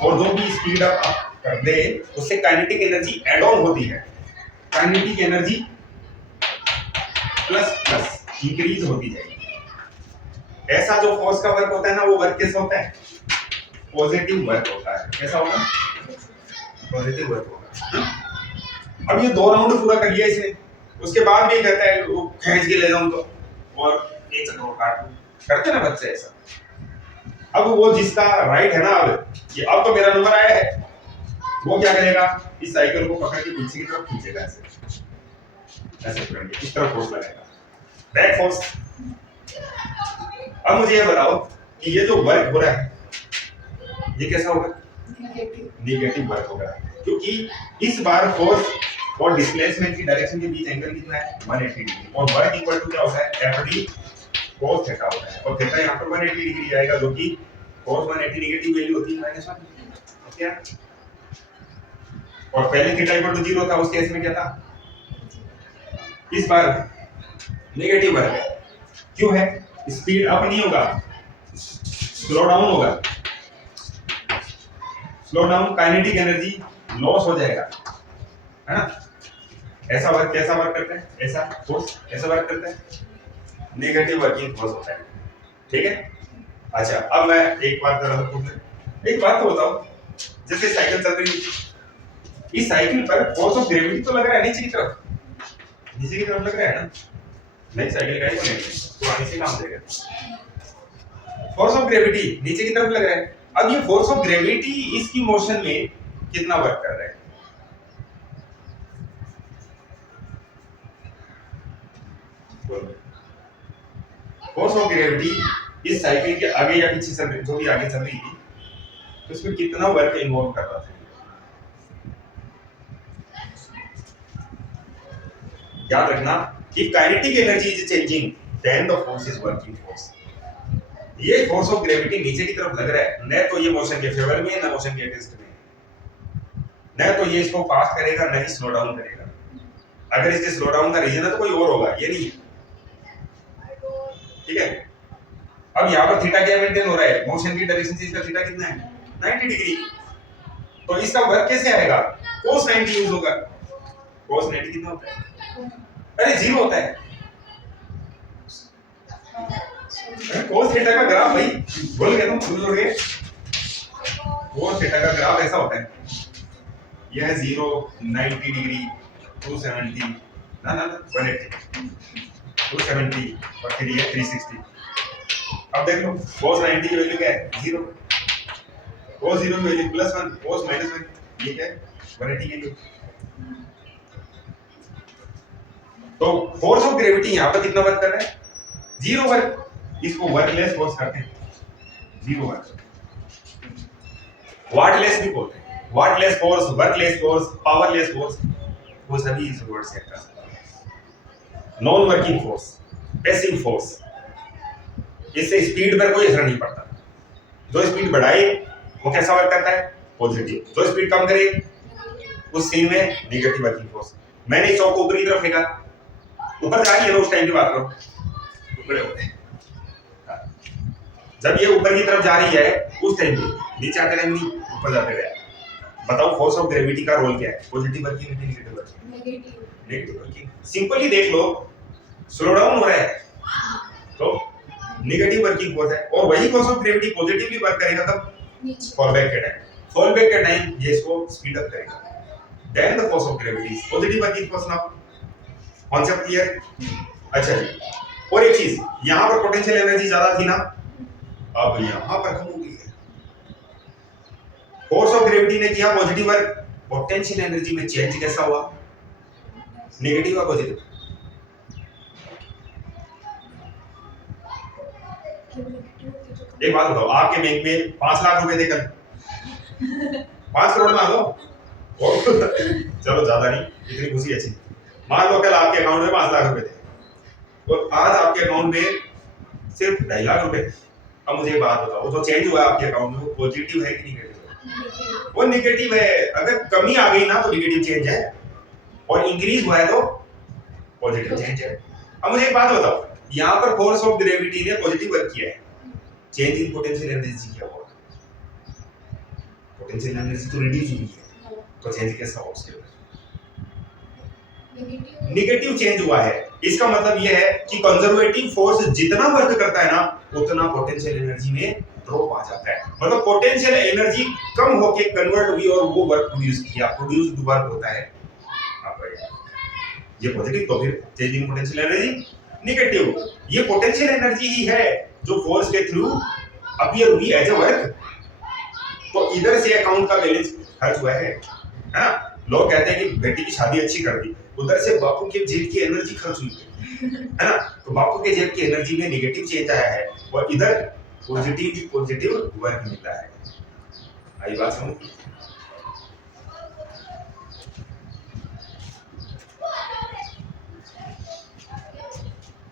और जो भी स्पीड अप कर दे उससे काइनेटिक एनर्जी ऐड ऑन होती है, kinetic energy plus plus increase होती जाएगी। ऐसा जो फोर्स का वर्क होता है ना, वो वर्क कैसा होता है, पॉजिटिव वर्क होता है। कैसा होगा, पॉजिटिव वर्क होगा। अब ये 2 राउंड पूरा कर लिया इसने, उसके बाद भी कहता है वो खींच के ले जाऊं तो, और एक चक्कर काट दूं, करते ना बच्चे ऐसा। अब वो जिसका राइट है ना, अब तो मेरा नंबर आया है, वो क्या करेगा, इस साइकिल को पकड़ के पीछे की तरफ खींचेगा, ऐसे ऐसे करेंगे, इस तरफ फोर्स लगाएगा, बैक फोर्स। अब मुझे ये बताओ कि ये जो वर्क हो रहा है ये कैसा होगा, नेगेटिव वर्क होगा, क्योंकि इस बार फोर्स और डिस्प्लेसमेंट की डायरेक्शन के बीच एंगल कितना है, 180 डिग्री, और वर्क इक्वल टू क्या होता है, एफडी cos थीटा होता है, और थीटा यहाँ पर 180 डिग्री आएगा, जो कि cos 180 नेगेटिव वैल्यू होती है -1, ओके। और पहले थीटा इक्वल टू 0 था, उस केस में क्या था, इस बार नेगेटिव वर्क है, क्यों है, स्पीड अप नहीं होगा, स्लो डाउन होगा, slow down kinetic energy loss हो जाएगा, है ना। ऐसा वर्क कैसा वर्क करता है, ऐसा फोर्स ऐसा वर्क करता है, नेगेटिव वर्किंग फोर्स होता है, ठीक है। अच्छा अब मैं एक बात जरा पूछ, एक बात तो बताओ, जैसे साइकिल चल रही है, इस साइकिल पर फोर्स ऑफ ग्रेविटी तो लग रहा है नीचे की तरफ, नीचे की तरफ लग रहा है ना, नहीं साइकिल का ही बनेगा तो आगे से काम देगा, फोर्स ऑफ ग्रेविटी नीचे की तरफ लग रहा है। अब ये फोर्स ऑफ ग्रेविटी इसकी मोशन में कितना वर्क कर रहा है, फोर्स ऑफ ग्रेविटी इस साइकिल के आगे या पीछे चल रही, जो भी आगे चल रही थी, तो इसमें कितना वर्क इन्वॉल्व कर रहा था। याद रखना if kinetic energy is changing then the force is working force। ये फोर्स ऑफ ग्रेविटी नीचे की तरफ लग रहा है, न तो ये मोशन के फेवर में न मोशन के अगेंस्ट में, न तो ये इसको फास्ट करेगा न ही स्लो डाउन करेगा। अगर इसके स्लो डाउन का रीजन है तो कोई और होगा, ये नहीं है, ठीक है। अब यहाँ पर थीटा क्या मेंटेन हो रहा है, मोशन की डायरेक्शन से इसका थीटा कितना है 90 डिग्री, तो इसका वर्क कैसे आएगा, cos 90 यूज होगा। cos 90 कितना होता है, अरे 0 होता है। cos थीटा का ग्राफ भाई बोल गया तुम शुरू जोड़िए, cos थीटा का ग्राफ ऐसा होता है, यह 0 90 डिग्री 270 ना ना 180 270 और फिर ये 360। अब देख लो cos 90 की वैल्यू क्या है 0, cos 0 की वैल्यू +1, cos -1 ये क्या है 180 की वैल्यू। तो फोर्स ऑफ ग्रेविटी यहां पर कितना वर्क कर रहा है, 0 वर्क, इसको वर्कलेस फोर्स कहते हैं, 0 वर्क। वाटलेस भी बोलते हैं, wattless force, workless force, powerless force, वो सभी इस वर्ड से आता है। Non working force, passive force, इससे स्पीड पर कोई असर नहीं पड़ता। जो स्पीड बढ़ाए वो कैसा वर्क करता है पॉजिटिव, जो स्पीड कम करे उस सीन में नेगेटिव वर्किंग फोर्स। मैंने इस चौक को ऊपर की तरफ फेंका, ऊपर जा रही है ना, उस टाइम की बात करो, ऊपर होते हैं जब ये ऊपर की तरफ जा रही है उस टाइम पे, नीचे आते टाइम नहीं ऊपर जाते रहे। बताओ फोर्स ऑफ ग्रेविटी का रोल क्या है, पॉजिटिव वर्किंग या negative working, negative working. Simply देख लो, स्लो डाउन हो रहा है तो नेगेटिव वर्किंग फोर्स है, और वही force of gravity positively work करेगा कब, फॉल बैक के टाइम, फॉल बैक के टाइम ये इसको स्पीड अप करेगा, then the force of gravity is positive working force. Now concept clear. अच्छा जी, और एक चीज, यहां पर पोटेंशियल एनर्जी ज्यादा थी ना, अब यहां पर कम हो गई है। फोर्स ऑफ ग्रेविटी ने किया पॉजिटिव वर्क, पोटेंशियल एनर्जी में चेंज कैसा हुआ, नेगेटिव या पॉजिटिव। एक बात बताओ, आपके बैंक में 5 लाख रुपए थे कल, 5 करोड़ मान लो, और चलो ज्यादा नहीं, इतनी खुशी अच्छी। मान लो कल आपके अकाउंट में 5 लाख रुपए थे और आज आपके अकाउंट में सिर्फ 2.5 लाख रुपए। अब मुझे एक बात बताओ, जो चेंज हुआ आपके अकाउंट में वो पॉजिटिव है कि नेगेटिव, वो नेगेटिव है। अगर कमी आ गई ना तो नेगेटिव चेंज है, और इंक्रीज हुआ है तो पॉजिटिव चेंज है। अब मुझे एक बात बताओ, यहाँ पर फोर्स ऑफ ग्रेविटी ने पॉजिटिव वर्क किया है, चेंज इन पोटेंशियल एनर्जी क्या हुआ, पोटेंशियल एनर्जी तो रिड्यूस हुई है, तो चेंज कैसा हुआ उसके अंदर, नेगेटिव चेंज हुआ है। इसका मतलब यह है कि कंजर्वेटिव फोर्स जितना वर्क करता है ना उतना पोटेंशियल एनर्जी में ड्रॉप आ जाता है, मतलब पोटेंशियल एनर्जी कम होके कन्वर्ट हुई और वो वर्क प्रोड्यूस किया, प्रोड्यूस्ड वर्क होता है आपका ये पॉजिटिव, तो फिर change in potential energy negative. ये पोटेंशियल एनर्जी ही है जो फोर्स के थ्रू अपीयर हुई एज अ वर्क, तो इधर से अकाउंट का बैलेंस खर्च हुआ है ना। लोग कहते हैं कि बेटी की शादी अच्छी कर दी, उधर से बापू के जेब की एनर्जी खर्च हुई है ना, तो बापू के जेब की एनर्जी में नेगेटिव चेंज आया है और इधर पॉजिटिव वर्क मिला है। आई बात समझ।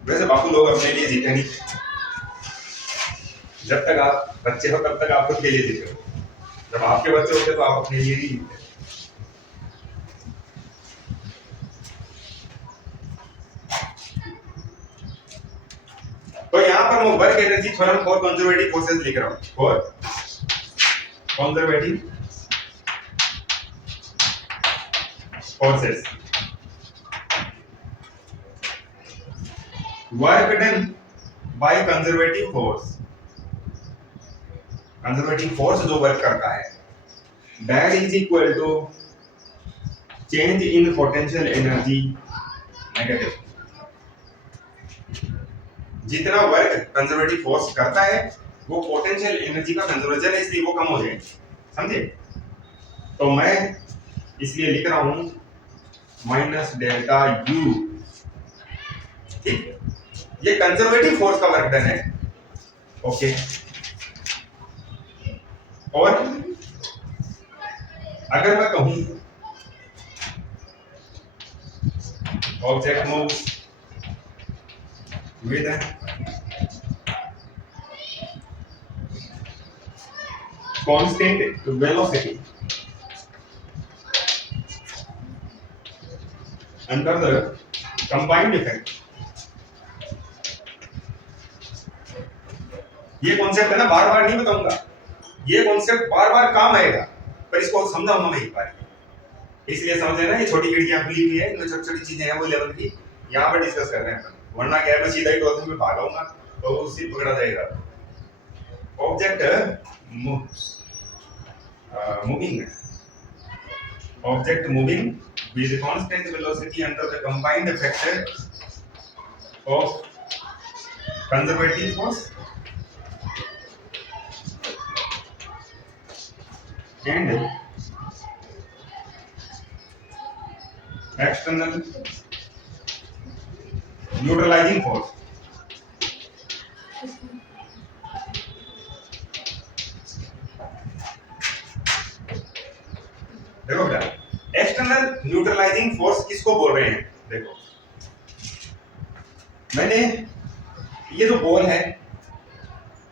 वैसे बापू लोग अपने लिए जीते नहीं, जब तक आप बच्चे हो तब तक आप खुद के लिए जीते हो, जब आपके बच्चे होते तो आप अपने लिए ही जीते। तो यहाँ पर मैं work energy theorem for conservative forces लिख रहा हूँ, for conservative forces. Work done by conservative force. Conservative force जो वर्क करता है, that is equal to change in potential energy negative. जितना वर्क कंजर्वेटिव फोर्स करता है वो पोटेंशियल एनर्जी का कंजर्वेशन है, इसलिए वो कम हो जाएगी, समझे? तो मैं इसलिए लिख रहा हूं माइनस डेल्टा यू, ठीक? ये कंजर्वेटिव फोर्स का वर्क डन है, ओके। और अगर मैं कहूं object moves with constant velocity under the combined effect. ये कॉन्सेप्ट है ना, बार बार नहीं बताऊंगा, ये कॉन्सेप्ट बार बार काम आएगा, पर इसको समझाऊंगा मैं एक बार, इसलिए समझ लेना ये छोटी खिड़कियां खुली हुई है, इनमें छोटी छोटी चीजें हैं वो लेवल की, यहाँ पर डिस्कस कर रहे हैं, वरना क्या है मैं सीधा ही टॉपिक में भागाऊंगा तो उसी पकड़ा जाएगा। Object moving with constant velocity under the combined effect of conservative force and external neutralising force. देखो बेटा, एक्सटर्नल न्यूट्रलाइजिंग फोर्स किसको बोल रहे हैं? देखो मैंने ये जो बॉल है,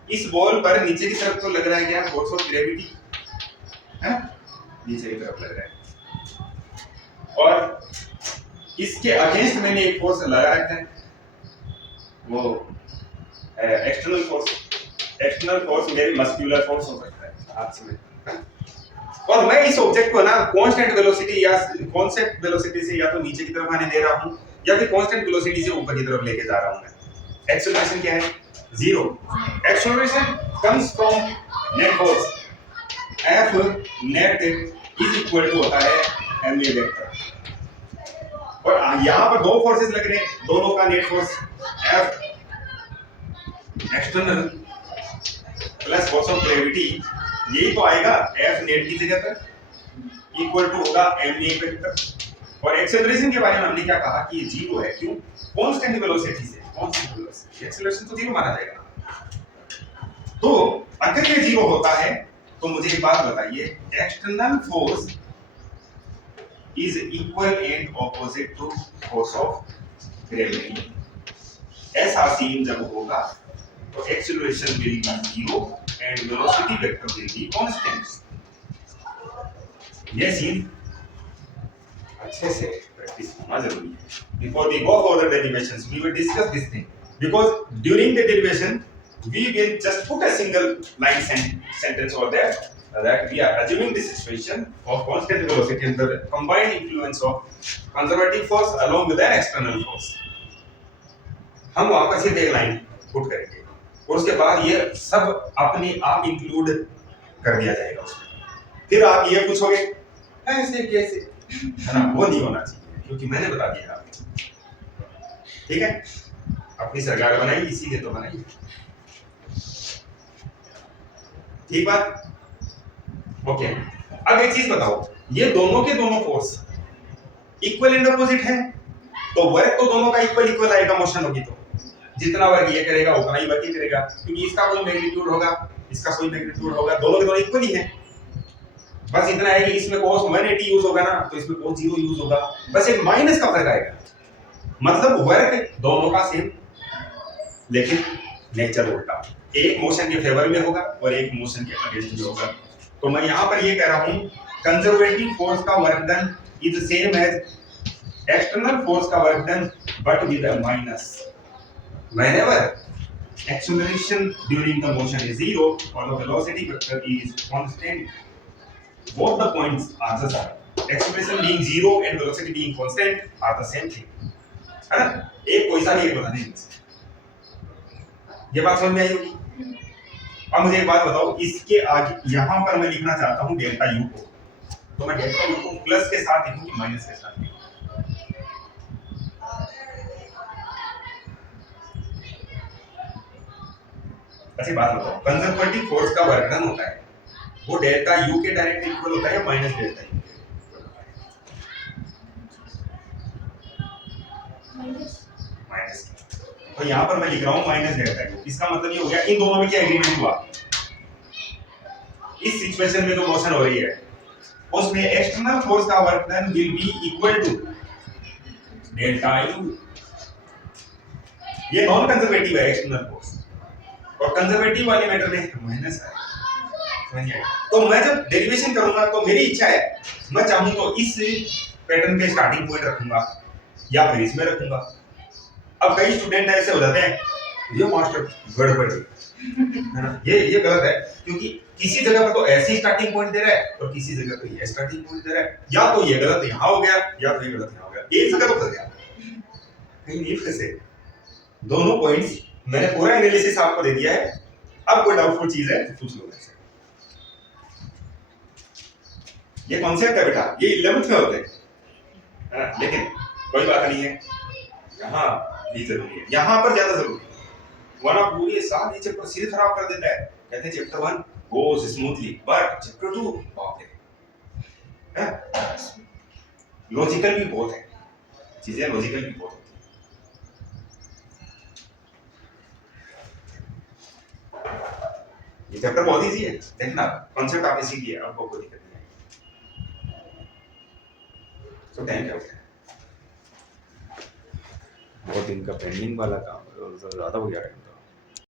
इस बॉल पर नीचे की तरफ तो लग रहा है क्या फोर्स ऑफ ग्रेविटी है, नीचे की तरफ लग रहा है, और इसके अगेंस्ट मैंने एक फोर्स लगा रखा है, वो एक्सटर्नल फोर्स। एक्सटर्नल फोर्स मेरी मस्कुलर फोर्स हो सकता है हाथ से, और मैं इस ऑब्जेक्ट को ना कांस्टेंट वेलोसिटी या कांस्टेंट वेलोसिटी से या तो नीचे की तरफ आने दे रहा हूं या फिर कांस्टेंट वेलोसिटी से ऊपर की तरफ लेके जा रहा हूं मैं। एक्सेलरेशन क्या है? Zero. Acceleration comes from net force, F net is equal to होता है ma वेक्टर, और यहाँ पर दो फोर्सेस लग रहे हैं, दोनों का net force F external plus force of gravity, यही तो आएगा F नेट की जगह पर इक्वल टू होगा ma वेक्टर। और एक्सेलरेशन के बारे में हमने क्या कहा कि ये जीरो है, क्यों? कांस्टेंट वेलोसिटी से, कांस्टेंट वेलोसिटी एक्सेलरेशन तो जीरो माना जाएगा। तो अगर ये जीरो होता है तो मुझे एक बात बताइए, external force is equal and opposite to force of gravity. ऐसा सीन जब होगा तो acceleration will be zero and velocity vector will be constant. ये सीन अच्छे से प्रैक्टिस होना जरूरी है. Before we go for the derivations, we will discuss this thing because during the derivation we will just put a single line sentence over there. That we are assuming this situation of constant velocity and the combined influence of conservative force along with the external force. हम वापस से एक line put करेंगे और उसके बाद ये सब अपने आप इंक्लूड कर दिया जाएगा उसमें. फिर आप ये पूछोगे ऐसे कैसे, है ना? वो नहीं होना चाहिए क्योंकि मैंने बता दिया आपको. ठीक है, अपनी सरकार बनाई इसीलिए तो बनाई. ठीक बात. ओके, अब एक चीज बताओ, ये दोनों के दोनों फोर्स इक्वल एंड अपोजिट है तो वर्क तो दोनों का इक्वल आएगा. मोशन होगी तो जितना वर्क ये करेगा उतना ही वर्क ये करेगा, क्योंकि इसका कोई मैग्नीट्यूड होगा, इसका कोई मैग्नीट्यूड होगा, दोनों के दोनों इक्वल ही है. बस इतना है कि इसमें cos 180 यूज होगा ना तो इसमें cos 0 यूज होगा, बस एक माइनस का फर्क आएगा. मतलब वर्क दोनों का सेम लेकिन नेचर उल्टा, एक मोशन के फेवर में होगा और एक मोशन के अगेंस्ट में होगा. तो मैं यहाँ पर ये कह रहा हूँ कंजर्वेटिव फोर्स का work done is same as external force का work done but with a minus. Whenever acceleration during the motion is zero or the velocity vector is constant, both the points are the same. Acceleration being 0 and velocity being constant are the same thing, है ना? एक कोई सा भी एक बता देंगे। ये बात समझ में आई होगी। अब मुझे एक बात बताओ, इसके आगे यहां पर मैं लिखना चाहता हूं डेल्टा यू को, तो मैं डेल्टा यू को प्लस के साथ लिखूं कि माइनस के साथ लिखूं? अच्छी बात बताओ, कंजर्वेटिव फोर्स का वर्क डन होता है वो डेल्टा यू के डायरेक्ट इक्वल होता है या माइनस डेल्टा यू? माइनस। तो यहाँ पर मैं लिख रहा हूँ माइनस डेल्टा यू, इसका मतलब ये हो गया इन दोनों में क्या एग्रीमेंट हुआ? इस सिचुएशन में जो मोशन हो रही है उसमें एक्सटर्नल फोर्स का work done will be equal to delta U. ये नॉन कंजर्वेटिव है एक्सटर्नल फोर्स, और कंजर्वेटिव वाले मैटर में माइनस है। समझिए, तो मैं जब डेरिवेशन करूंगा तो मेरी इच्छा है, मैं चाहूं तो इस पैटर्न पे स्टार्टिंग पॉइंट रखूंगा या फिर इसमें रखूंगा। अब कई स्टूडेंट ऐसे हो जाते हैं, ये मास्टर गड़बड़ है ना, ये गलत है, क्योंकि किसी जगह पर तो ऐसी स्टार्टिंग पॉइंट दे रहा है और किसी जगह तो ये स्टार्टिंग पॉइंट दे रहा है, या तो ये गलत यहाँ हो गया या तो ये गलत यहाँ हो गया, एक जगह तो फंस गया, कहीं नहीं फंसे। दोनों पॉइंट्स मैंने पूरा एनालिसिस आपको दे दिया है। अब कोई डाउटफुल चीज है तो पूछ लो मुझसे। ये कॉन्सेप्ट है बेटा, ये 11th में होते हैं, लेकिन कोई बात नहीं है, यहाँ भी जरूरी है, यहाँ पर ज्यादा जरूरी है, वरना पूरे साल ये चैप्टर सीधे खराब कर देता है। कहते हैं chapter 1 goes smoothly, but chapter 2 बाप रे, लॉजिकल भी बहुत है, चीजें लॉजिकल भी बहुत है। ये चैप्टर बहुत इजी है, देखना कॉन्सेप्ट आपने सीख लिया, आपको कोई दिक्कत नहीं है। So thank you. बहुत दिन का पेंडिंग वाला काम ज्यादा हो गया है।